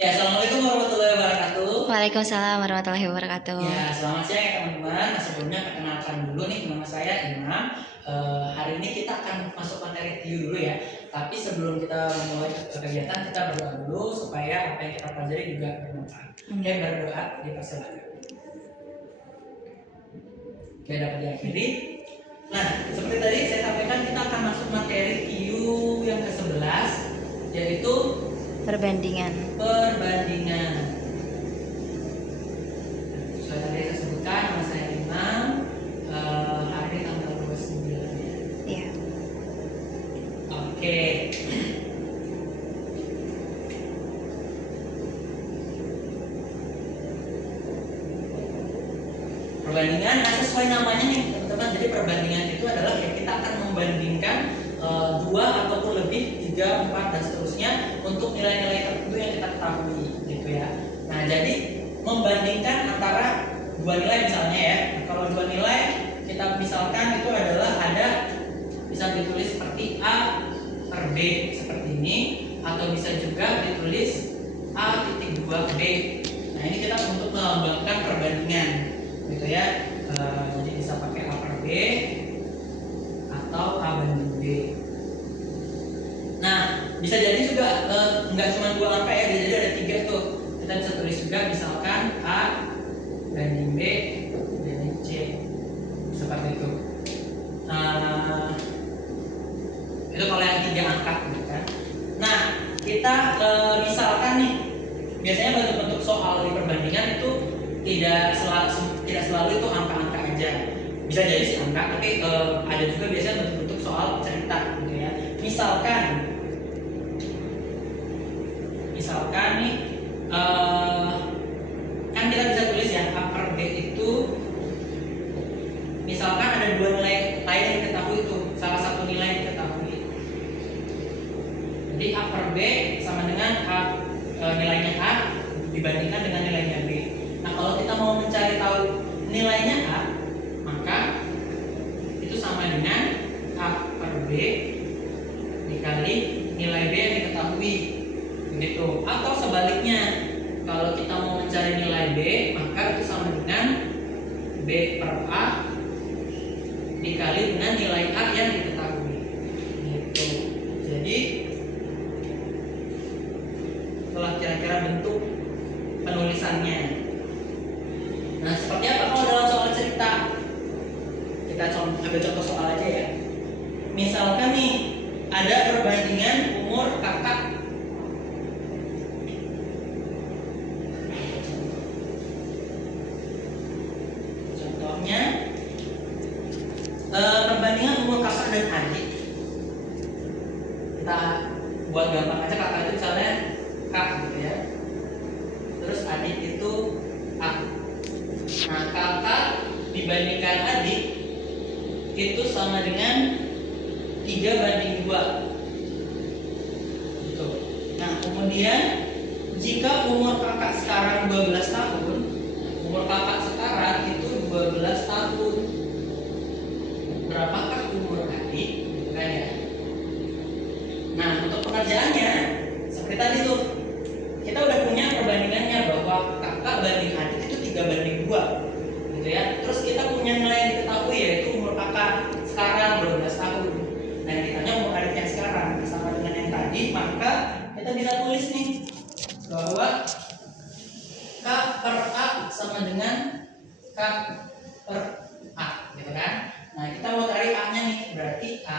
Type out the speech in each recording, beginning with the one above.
Ya, assalamualaikum warahmatullahi wabarakatuh. Waalaikumsalam warahmatullahi wabarakatuh. Ya, selamat siang ya teman-teman. Nah, sebelumnya perkenalkan dulu nih, nama saya Imam. Hari ini kita akan masuk materi TIU dulu ya. Tapi sebelum kita memulai kegiatan, kita berdoa dulu supaya apa yang kita pelajari juga bermanfaat. Oke, berdoa dipersilakan. Oke, dapat diakhiri. Nah, seperti tadi saya sampaikan, kita akan masuk materi TIU yang ke-11, yaitu Perbandingan. Sudah tadi saya sebutkan, nama saya Imam. Hari ini tanggal 29 ya. Iya. Oke. Perbandingan, nah sesuai namanya nih teman-teman. Jadi perbandingan itu adalah ya kita akan membandingkan dua ataupun lebih, 3, 4 dan seterusnya untuk nilai-nilai tertentu yang kita ketahui gitu ya. Nah, jadi membandingkan antara dua nilai misalnya ya. Nah, kalau dua nilai kita misalkan itu adalah ada, bisa ditulis seperti A per B seperti ini, atau bisa juga ditulis A titik 2 B. Nah, ini kita untuk melambangkan perbandingan gitu ya. Jadi bisa pakai A per B atau A banding B. Nah, bisa jadi juga nggak cuma dua angka ya, bisa jadi ada 3 tuh. Kita bisa tulis juga misalkan A banding B banding C seperti itu. Itu kalau yang 3 angka gitu kan. Nah, kita misalkan nih, biasanya bentuk-bentuk soal di perbandingan itu tidak selalu itu angka-angka aja. Bisa jadi sih angka, tapi ada juga biasanya bentuk-bentuk soal cerita gitu ya. Misalkan nih, kan kita bisa tulis ya A per B itu, misalkan ada dua nilai lain yang diketahui itu, salah satu nilai yang diketahui. Jadi A per B sama dengan nilainya A dibandingkan dengan nilainya B. Nah, kalau kita mau mencari tahu nilainya A, maka itu sama dengan A per B dikali nilai B yang diketahui, begitu. Atau sebaliknya, kalau kita mau mencari nilai B, maka itu sama dengan B per A dikali dengan nilai A yang diketahui, gitu. Jadi itulah kira-kira bentuk penulisannya. Nah, seperti apa kalau dalam soal cerita? Kita ambil contoh soal aja ya. Misalkan nih, ada perbandingan umur kakak. Contohnya, perbandingan umur kakak dan adik. Kita buat gampang aja, kakak itu misalnya K gitu ya. Terus adik itu A. Nah, kakak dibandingkan adik itu sama dengan 3 banding 2 gitu. Nah, kemudian jika umur kakak sekarang 12 tahun, umur kakak sekarang itu 12 tahun, berapakah umur adik? Gitu kan ya. Nah, untuk pengerjaannya seperti tadi tuh, kita udah punya perbandingannya bahwa kakak banding adik itu 3 banding 2 gitu ya. Terus kita punya nilai yang diketahui, yaitu umur kakak sekarang 12 tahun. Nah, yang ditanya umur adiknya sekarang sama dengan yang tadi, maka kita bisa tulis nih bahwa K per A sama dengan K per A gitu kan. Nah, kita mau cari A nya nih, berarti A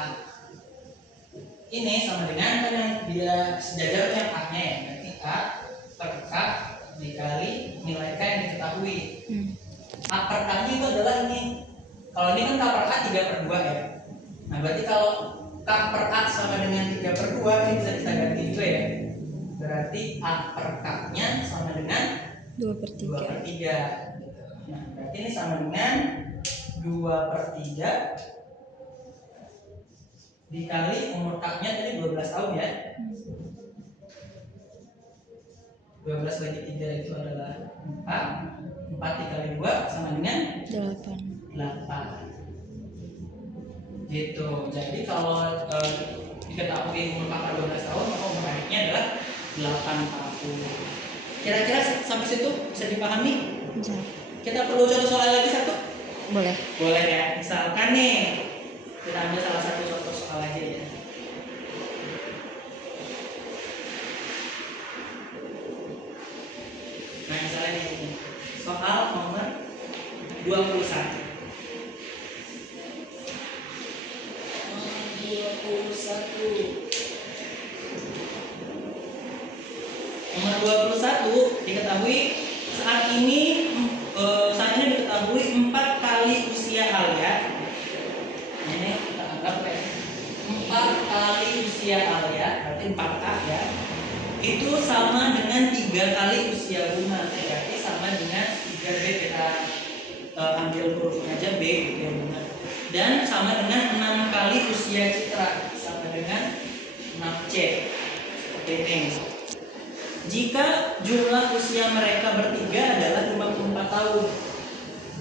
ini sama dengan kan yang dia sejajar yang A nya ya, berarti A per K dikali nilai K yang diketahui. A per K nya itu adalah ini. Kalau ini kan K per A 3 per 2 ya. Nah, berarti kalau K per A sama dengan 3 per 2, ini bisa kita ganti juga ya. Berarti A per K nya sama dengan 2 per 3. 2 per 3 gitu. Nah, berarti ini sama dengan 2 per 3 dikali umur K nya tadi 12 tahun ya. 12 bagi 3 itu adalah 4. 4 dikali 2 sama dengan 8 gitu. Jadi kalau diketahui umur kakak 12 tahun, maka umur adiknya adalah 8 tahun. Kira-kira sampai situ bisa dipahami? Bisa. Kita perlu contoh soal lagi satu? Boleh. Boleh ya. Misalkan nih, kita ambil salah satu contoh soal aja ya. Nah, misalnya ini soal nomor 21. 21. Nomor 21 diketahui saat ini diketahui 4 kali usia Alia. Ini kita anggap kayak 4 kali usia Alia, berarti 4A ya. Itu sama dengan 3 kali usia Bunga, berarti sama dengan 3B. Kita ambil hurufnya aja B gitu ya, Bunga. Dan sama dengan 6 kali usia Citra, sama dengan 6C. Seperti ini. Jika jumlah usia mereka bertiga adalah 54 tahun,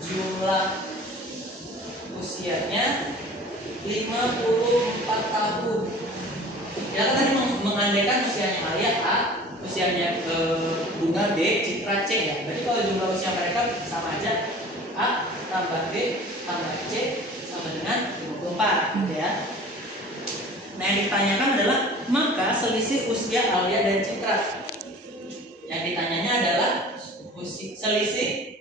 jumlah usianya 54 tahun. Ya kan tadi mengandaikan usianya Alia A, usianya Bunga B, Citra C ya. Berarti kalau jumlah usia mereka sama aja, A tambah B tambah C sama dengan 54 gitu ya. Nah, yang ditanyakan adalah maka selisih usia Alia dan Citra. Yang ditanyanya adalah selisih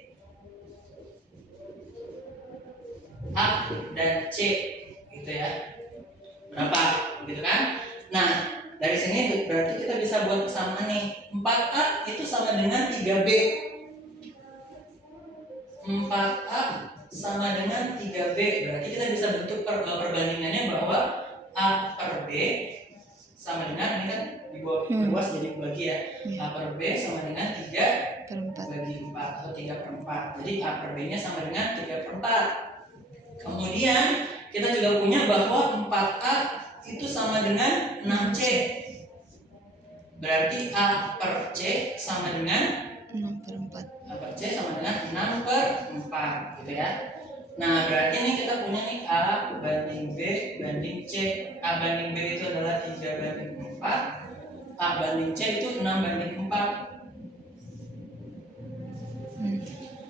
A dan C gitu ya. Berapa gitu kan? Nah, dari sini berarti kita bisa buat persamaan nih. 4A itu sama dengan 3B. 4A sama dengan 3B. Berarti kita bisa bentuk perbandingannya bahwa A per B sama dengan, ini kan dibuat jadi bagi ya. A per B sama dengan 3 Per 4. bagi 4 atau 3 per 4. Jadi A per B nya sama dengan 3 per 4. Kemudian kita juga punya bahwa 4A itu sama dengan 6C. Berarti A per C sama dengan 6 per 4. A per C sama dengan 6 per 4 gitu ya. Nah, berarti ini kita punya nih A banding B banding C. A banding B itu adalah 3 banding 4. A banding C itu 6 banding 4.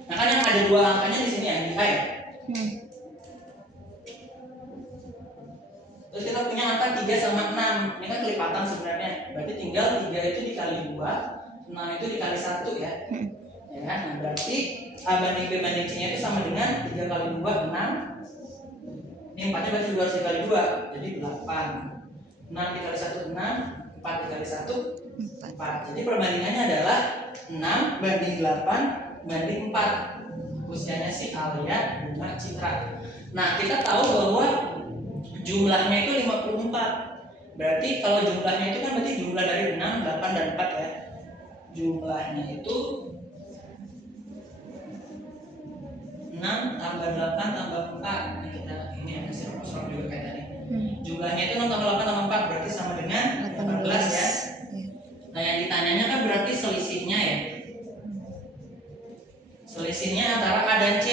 Nah, kan yang ada dua angkanya di sini ya, di A ya. Terus kita punya angka 3 sama 6. Ini kan kelipatan sebenarnya. Berarti tinggal 3 itu dikali 2, 6 itu dikali 1 ya. Ya kan? Nah, berarti A banding B banding C nya itu sama dengan 3 kali 2, 6. Ini 4-nya berarti juga harus dikali 2, jadi 8. 6 dikali 1, 6. 4 dikali 1, 4. Jadi perbandingannya adalah 6 banding 8 banding 4. Usianya si Alia, Bunga, Citra. Nah, kita tahu bahwa jumlahnya itu 54. Berarti kalau jumlahnya itu kan berarti jumlah dari 6, 8, dan 4 ya. Jumlahnya itu 6 tambah 8 tambah 4. Ini ada serong juga kayak tadi. Jumlahnya itu 6 tambah 8 tambah 4 berarti sama dengan 18 ya. Nah, yang ditanyanya kan berarti selisihnya ya. Selisihnya antara A dan C.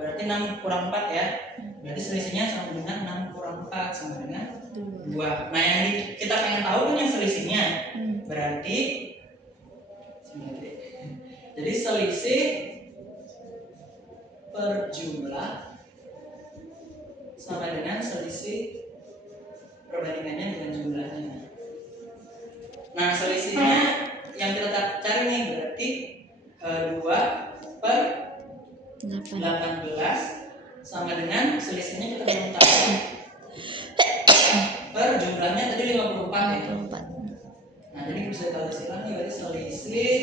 Berarti 6 kurang 4 ya. Berarti selisihnya sama dengan 6 kurang 4 sama dengan 2. Nah, yang kita pengen tahu kan yang selisihnya. Berarti jadi selisih per jumlah sama dengan selisih perbandingannya dengan jumlahnya. Nah, selisihnya yang kita cari nih berarti 2 per 18 sama dengan selisihnya kita belum tahu. Per jumlahnya tadi 54 ya. Nah, jadi bisa kita istilah nih berarti selisih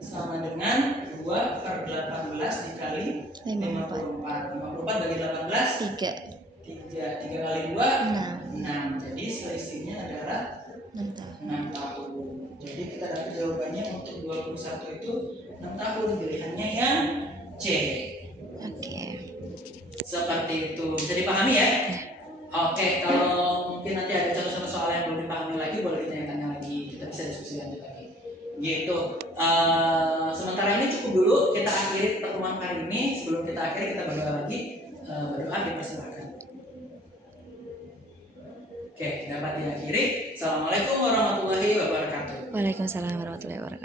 sama dengan 2 per 18 dikali 54. 54 bagi 18 3 kali 2 6. Jadi selisihnya adalah 6 tahun. Jadi kita dapat jawabannya untuk 21 itu 6 tahun. Pilihannya yang C. Oke. Seperti itu. Bisa dipahami ya? Oke, kalau mungkin nanti ada contoh-contoh soal yang belum dipahami lagi boleh ditanya-tanya lagi. Kita bisa diskusi lanjut lagi. Gitu. Sementara ini cukup dulu. Kita akhiri pertemuan kali ini. Sebelum kita akhiri kita berdoa lagi. Berdoa dipersilakan. Oke, dapat diakhiri. Assalamualaikum warahmatullahi wabarakatuh. Waalaikumsalam warahmatullahi wabarakatuh.